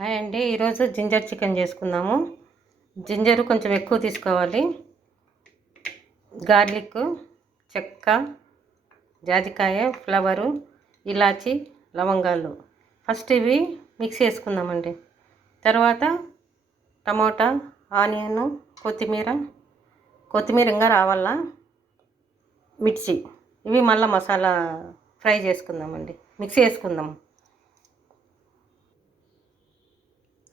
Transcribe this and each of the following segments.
Hi అండి. ఈరోజు ginger chicken చేసుకుందాము. జింజరు కొంచెం ఎక్కువ తీసుకోవాలి. గార్లిక్, చెక్క, జాజికాయ, ఫ్లవరు, ఇలాచి, లవంగాలు ఫస్ట్ ఇవి మిక్స్ చేసుకుందామండి. తర్వాత టమోటా, ఆనియన్, కొత్తిమీర ఇంకా రావాలా, మిర్చి ఇవి మళ్ళీ మసాలా ఫ్రై చేసుకుందామండి. మిక్స్ చేసుకుందాం.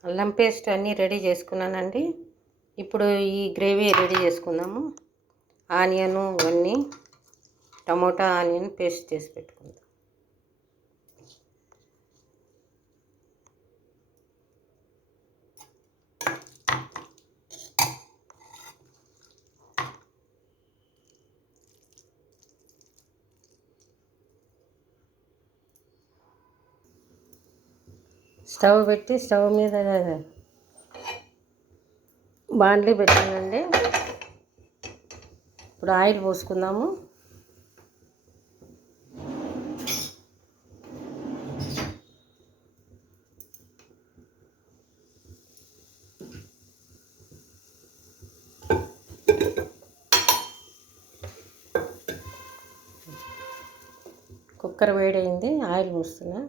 అల్లం పేస్ట్ అన్నీ రెడీ చేసుకున్నానండి. ఇప్పుడు ఈ గ్రేవీ రెడీ చేసుకుందాము. ఆనియను ఇవన్నీ టమోటా ఆనియన్ పేస్ట్ చేసి పెట్టుకుందాం. స్టవ్ పెట్టి స్టవ్ మీద బాండ్లీ పెట్టానండి. ఇప్పుడు ఆయిల్ పోసుకుందాము. కుక్కర్ వేడైంది, ఆయిల్ పోస్తున్నా.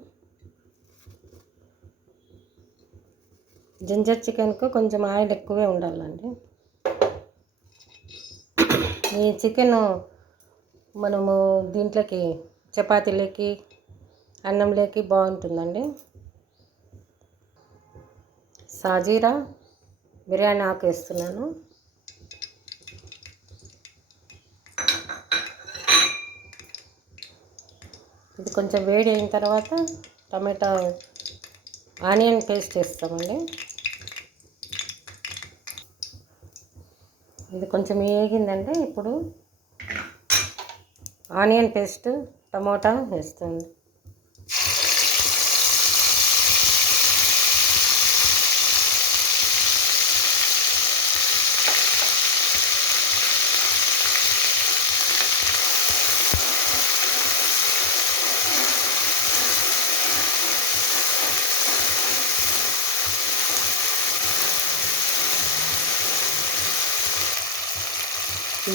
జింజర్ చికెన్కు కొంచెం ఆయిల్ ఎక్కువే ఉండాలండి. ఈ చికెన్ మనము దీంట్లోకి చపాతీలోకి అన్నంలోకి బాగుంటుందండి. సాజీరా బిర్యానీ ఆకు వేస్తున్నాను. ఇది కొంచెం వేడి అయిన తర్వాత టమాటా ఆనియన్ పేస్ట్ వేస్తామండి. ఇది కొంచెం వేగిందంటే ఇప్పుడు ఆనియన్ పేస్ట్ టమోటా వేస్తుంది.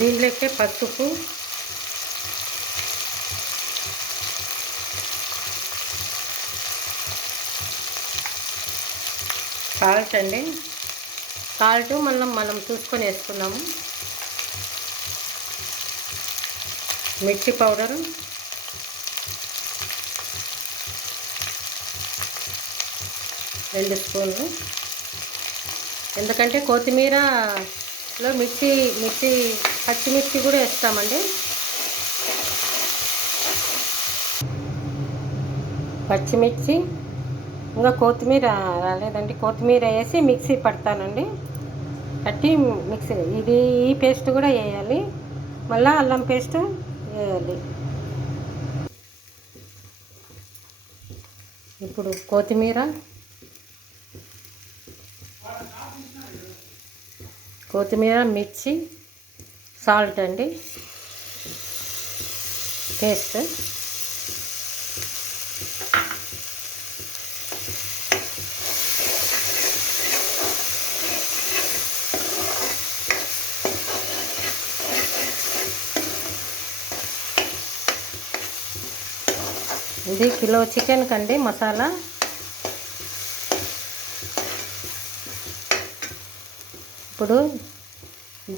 దీంట్లోకే పసుపు, సాల్ట్ అండి. సాల్ట్ మనం చూసుకొని వేసుకున్నాము. మిర్చి పౌడరు, రెండు స్పూన్లు. ఎందుకంటే కొత్తిమీరలో పచ్చిమిర్చి కూడా వేస్తామండి. పచ్చిమిర్చి ఇంకా కొత్తిమీర రాలేదండి. కొత్తిమీర వేసి మిక్సీ పడతానండి. ఈ పేస్ట్ కూడా వేయాలి, మళ్ళీ అల్లం పేస్ట్ వేయాలి. ఇప్పుడు కొత్తిమీర, మిర్చి, సాల్ట్ అండి, పేస్ట్. ఇది కిలో చికెన్ కండి మసాలా. ఇప్పుడు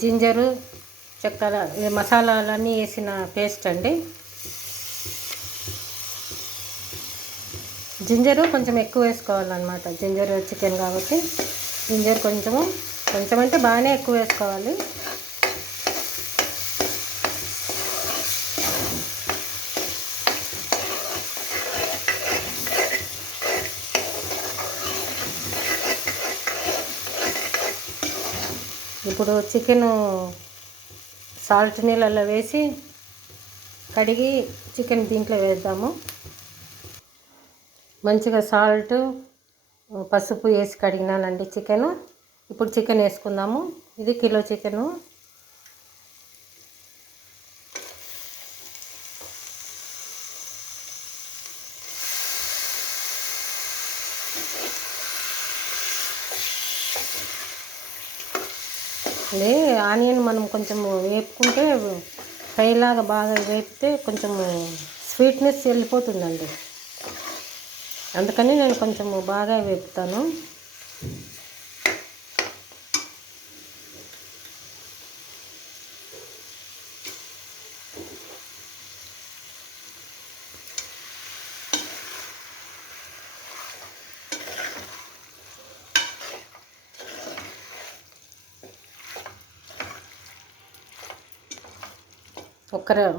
జింజరు, చక్కెర, మసాలాలన్నీ వేసిన పేస్ట్ అండి. జింజరు కొంచెం ఎక్కువ వేసుకోవాలన్నమాట. జింజర్ చికెన్ కాబట్టి జింజర్ కొంచెం అంటే బాగానే ఎక్కువ వేసుకోవాలి. ఇప్పుడు చికెను సాల్ట్ నీళ్ళల్లో వేసి కడిగి చికెన్ దీంట్లో వేద్దాము. మంచిగా సాల్ట్, పసుపు వేసి కడిగినానండి చికెను. ఇప్పుడు చికెన్ వేసుకుందాము. ఇది కిలో చికెను. అదే ఆనియన్ మనం కొంచెం వేపుకుంటే ఫ్రైలాగా బాగా వేపితే కొంచెం స్వీట్నెస్ వెళ్ళిపోతుందండి. అందుకని నేను కొంచెం బాగా వేపుతాను.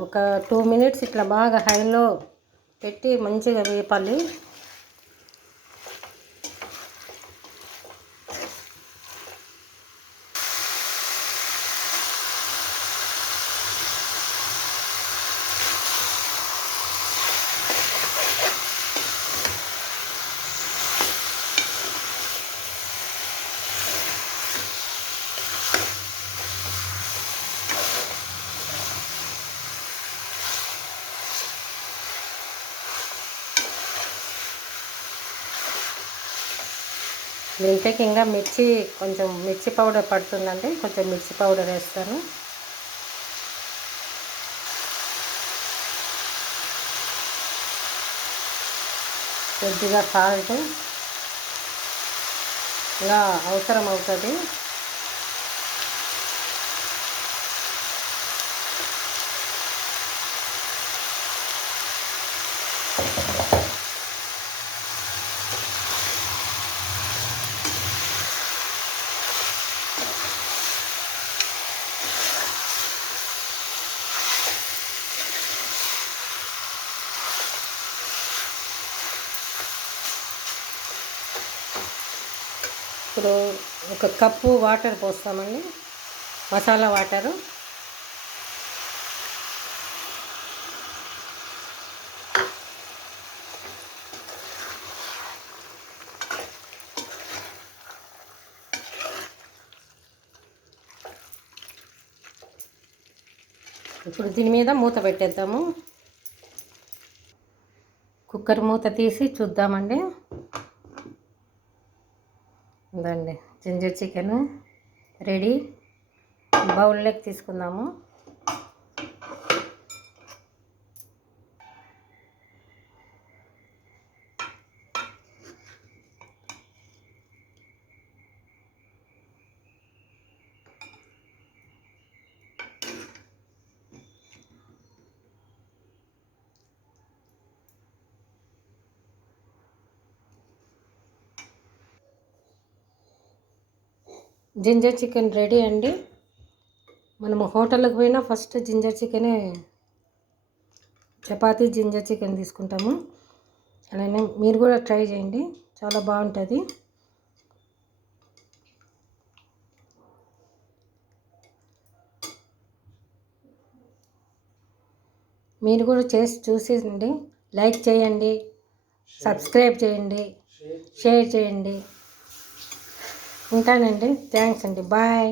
ఒక 2 మినిట్స్ ఇట్లా బాగా హైలో పెట్టి మంచిగా వేపాలి. దీంట్లోకి ఇంకా కొంచెం మిర్చి పౌడర్ పడుతుందండి. కొంచెం మిర్చి పౌడర్ వేస్తాను. కొద్దిగా సాల్ట్ ఇలా అవసరం అవుతుంది. ఇప్పుడు ఒక కప్పు వాటర్ పోస్తామండి, మసాలా వాటరు. ఇప్పుడు దీని మీద మూత పెట్టేద్దాము. కుక్కర్ మూత తీసి చూద్దామండి. ఇదండి జింజర్ చికెన్ రెడీ. బౌల్లోకి తీసుకుందాము. జింజర్ చికెన్ రెడీ అండి. మనము హోటల్కి పోయినా ఫస్ట్ జింజర్ చికెనే, చపాతీ జింజర్ చికెన్ తీసుకుంటాము. అలానే మీరు కూడా ట్రై చేయండి, చాలా బాగుంటుంది. మీరు కూడా చేసి చూసేయండి, లైక్ చేయండి, సబ్స్క్రైబ్ చేయండి, షేర్ చేయండి. ఉంటానండి. థ్యాంక్స్ అండి. బాయ్.